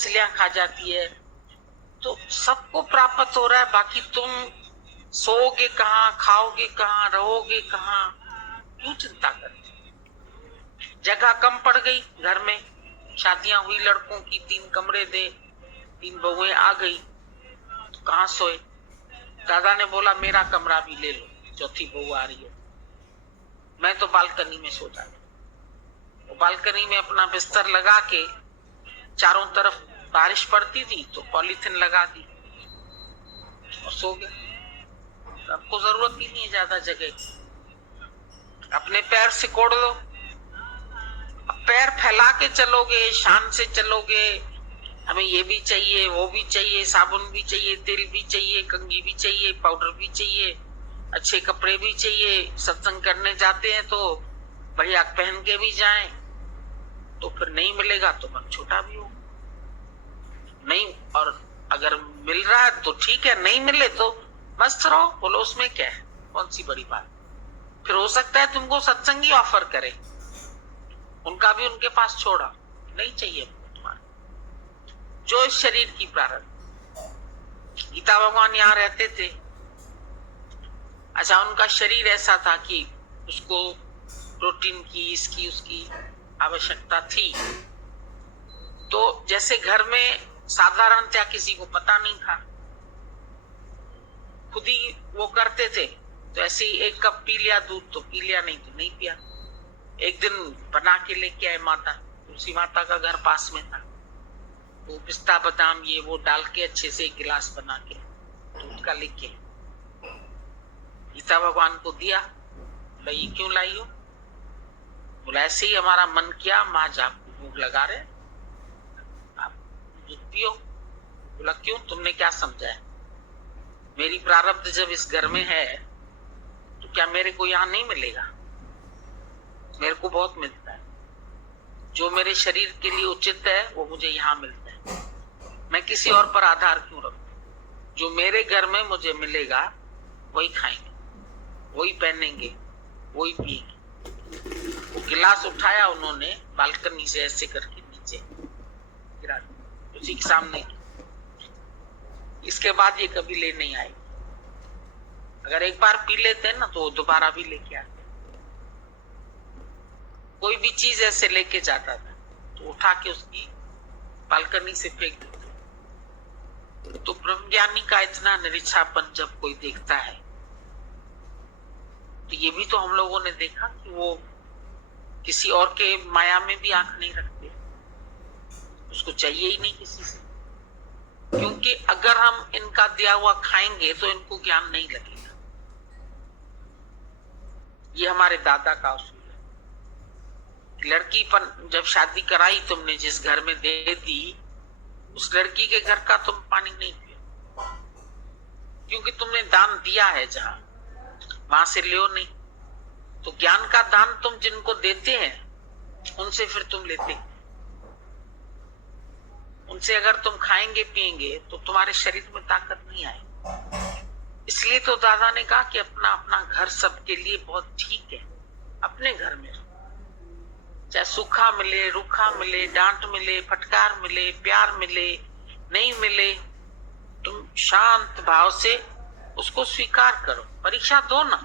मछलियां खा जाती है। तो सबको प्राप्त हो रहा है, बाकी तुम सोओगे कहाँ, खाओगे कहाँ, रहोगे कहाँ, क्यों चिंता करते? जगह कम पड़ गई घर में, शादियां हुई लड़कों की, 3 कमरे दे, 3 बहुएं आ गई, तो कहाँ सोए? दादा ने बोला मेरा कमरा भी ले लो, 4थी बहू आ रही है। मैं तो बालकनी में सो जाता। तो बालकनी में अपना बिस्तर लगा के, चारों तरफ बारिश पड़ती थी तो पॉलीथिन लगा दी और सो गए। आपको जरूरत ही नहीं है ज्यादा जगह की। अपने पैर सिकोड़ लो, पैर फैला के चलोगे, शान से चलोगे, हमें ये भी चाहिए, वो भी चाहिए, साबुन भी चाहिए, तेल भी चाहिए, कंघी भी चाहिए, पाउडर भी चाहिए, अच्छे कपड़े भी चाहिए, सत्संग करने जाते हैं तो बढ़िया पहन के भी जाएं, तो फिर नहीं मिलेगा तो मन छोटा भी हो नहीं। और अगर मिल रहा है तो ठीक है, नहीं मिले तो मस्त रहो, बोलो उसमें क्या है, कौन सी बड़ी बात। फिर हो सकता है तुमको सत्संगी ऑफर करे, उनका भी उनके पास छोड़ा, नहीं चाहिए तुम्हारा, जो इस शरीर की प्रारब्ध। गीता भगवान यहाँ रहते थे, अच्छा उनका शरीर ऐसा था कि उसको प्रोटीन की, इसकी उसकी आवश्यकता थी। तो जैसे घर में साधारणतया किसी को पता नहीं था, खुद ही वो करते थे, तो ऐसे ही 1 कप पी लिया दूध तो पी लिया, नहीं तो नहीं पिया। एक दिन बना के लेके आए माता, तुलसी माता का घर पास में था, वो पिस्ता बादाम ये वो डाल के अच्छे से 1 गिलास बना के दूध का लेके गीता भगवान को दिया। बोला ये क्यों लाई हो? बोला ऐसे ही हमारा मन किया, माँ आपको भूख लगा रहे, आप दूध पियो। बोला क्यों, तुमने क्या समझा है? मेरी प्रारब्ध जब इस घर में है तो क्या मेरे को यहाँ नहीं मिलेगा? मेरे को बहुत मिलता है, जो मेरे शरीर के लिए उचित है वो मुझे यहाँ मिलता है, मैं किसी और पर आधार क्यों रखूं? जो मेरे घर में मुझे मिलेगा वही खाएंगे, वही पहनेंगे, वही पिएंगे। वो गिलास उठाया उन्होंने, बालकनी से ऐसे करके नीचे गिरा उसी के सामने। इसके बाद ये कभी ले नहीं आए। अगर एक बार पी लेते ना तो दोबारा भी लेके आते। कोई भी चीज ऐसे लेके जाता था तो उठा के उसकी बालकनी से फेंक देते। तो ब्रह्मज्ञानी का इतना निरीक्षापन जब कोई देखता है, तो ये भी तो हम लोगों ने देखा कि वो किसी और के माया में भी आंख नहीं रखते, उसको चाहिए ही नहीं किसी से, क्योंकि अगर हम इनका दिया हुआ खाएंगे तो इनको ज्ञान नहीं लगेगा। ये हमारे दादा का उसूल है। लड़की पर जब शादी कराई तुमने, जिस घर में दे दी, उस लड़की के घर का तुम पानी नहीं पियो, क्योंकि तुमने दान दिया है, जहां वहां से लियो नहीं। तो ज्ञान का दान तुम जिनको देते हैं उनसे फिर तुम लेते, उनसे अगर तुम खाएंगे पिएंगे तो तुम्हारे शरीर में ताकत नहीं आए। इसलिए तो दादा ने कहा कि अपना अपना घर सबके लिए बहुत ठीक है, अपने घर में चाहे सूखा मिले, रूखा मिले, डांट मिले, फटकार मिले, प्यार मिले, नहीं मिले, तुम शांत भाव से उसको स्वीकार करो। परीक्षा दो ना,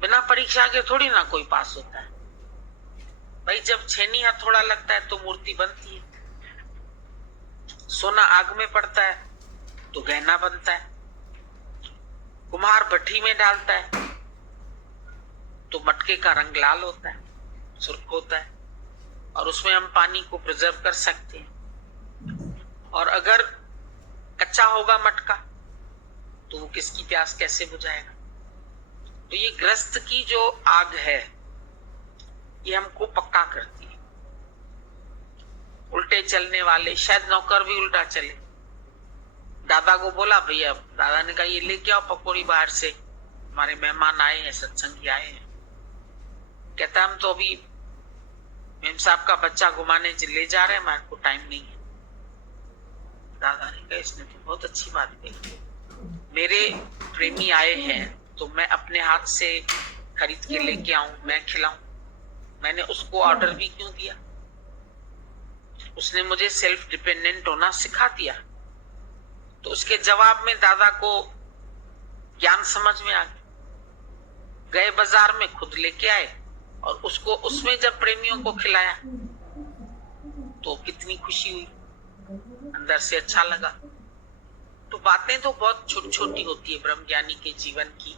बिना परीक्षा के थोड़ी ना कोई पास होता है भाई। जब छेनी हथौड़ा लगता है तो मूर्ति बनती है, सोना आग में पड़ता है तो गहना बनता है, कुम्हार भट्टी में डालता है तो मटके का रंग लाल होता है, सुर्ख होता है, और उसमें हम पानी को प्रिजर्व कर सकते हैं। और अगर कच्चा होगा मटका तो वो किसकी प्यास कैसे बुझाएगा? तो ये ग्रस्त की जो आग है ये हमको पक्का करती है। उल्टे चलने वाले, शायद नौकर भी उल्टा चले। दादा को बोला भैया, दादा ने कहा ये लेके आओ पकौड़ी बाहर से, हमारे मेहमान आए हैं, सत्संगी आए हैं। कहता हम तो अभी मेम साहब का बच्चा घुमाने ले जा रहे हैं, हमारे को टाइम नहीं है। दादा ने कहा इसने तो बहुत अच्छी बात कही, मेरे प्रेमी आए हैं तो मैं अपने हाथ से खरीद के लेके आऊं, मैं खिलाऊं, मैंने उसको ऑर्डर भी क्यों दिया? उसने मुझे सेल्फ डिपेंडेंट होना सिखा दिया। तो उसके जवाब में दादा को ज्ञान समझ में आ गया। गए बाजार में, खुद लेके आए, और उसको उसमें जब प्रेमियों को खिलाया तो कितनी खुशी हुई, अंदर से अच्छा लगा। तो बातें तो बहुत छोटी छोटी होती है ब्रह्म ज्ञानी के जीवन की।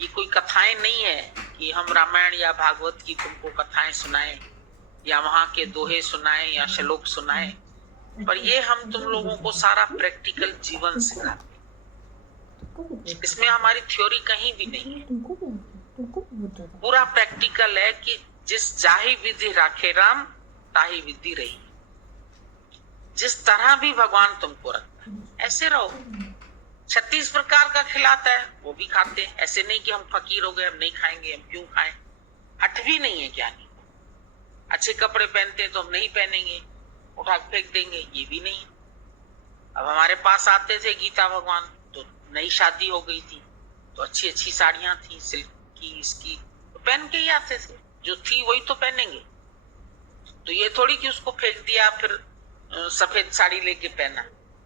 ये कोई कथाएं नहीं है कि हम रामायण या भागवत की तुमको कथाएं सुनाएं या वहां के दोहे सुनाएं या श्लोक सुनाएं, पर ये हम तुम लोगों को सारा प्रैक्टिकल जीवन सिखाते। इसमें हमारी थ्योरी कहीं भी नहीं है, पूरा प्रैक्टिकल है कि जिस जाहि विधि राखे राम ताहि विधि रही। जिस तरह भी भगवान तुमको रखता है ऐसे रहो। 36 प्रकार का खिलाता है वो भी खाते हैं। ऐसे नहीं कि हम फकीर हो गए, हम नहीं खाएंगे, हम क्यों खाएं। हठ भी नहीं है ज्ञानी। अच्छे कपड़े पहनते हैं तो हम नहीं पहनेंगे, उठा फेंक देंगे, ये भी नहीं। अब हमारे पास आते थे गीता भगवान, तो नई शादी हो गई थी तो अच्छी अच्छी साड़ियां थी, सिल्क की, इसकी, तो पहन के ही आते थे। जो थी वही तो पहनेंगे। तो ये थोड़ी कि उसको फेंक दिया फिर सफेद साड़ी लेके पहना।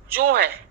जो है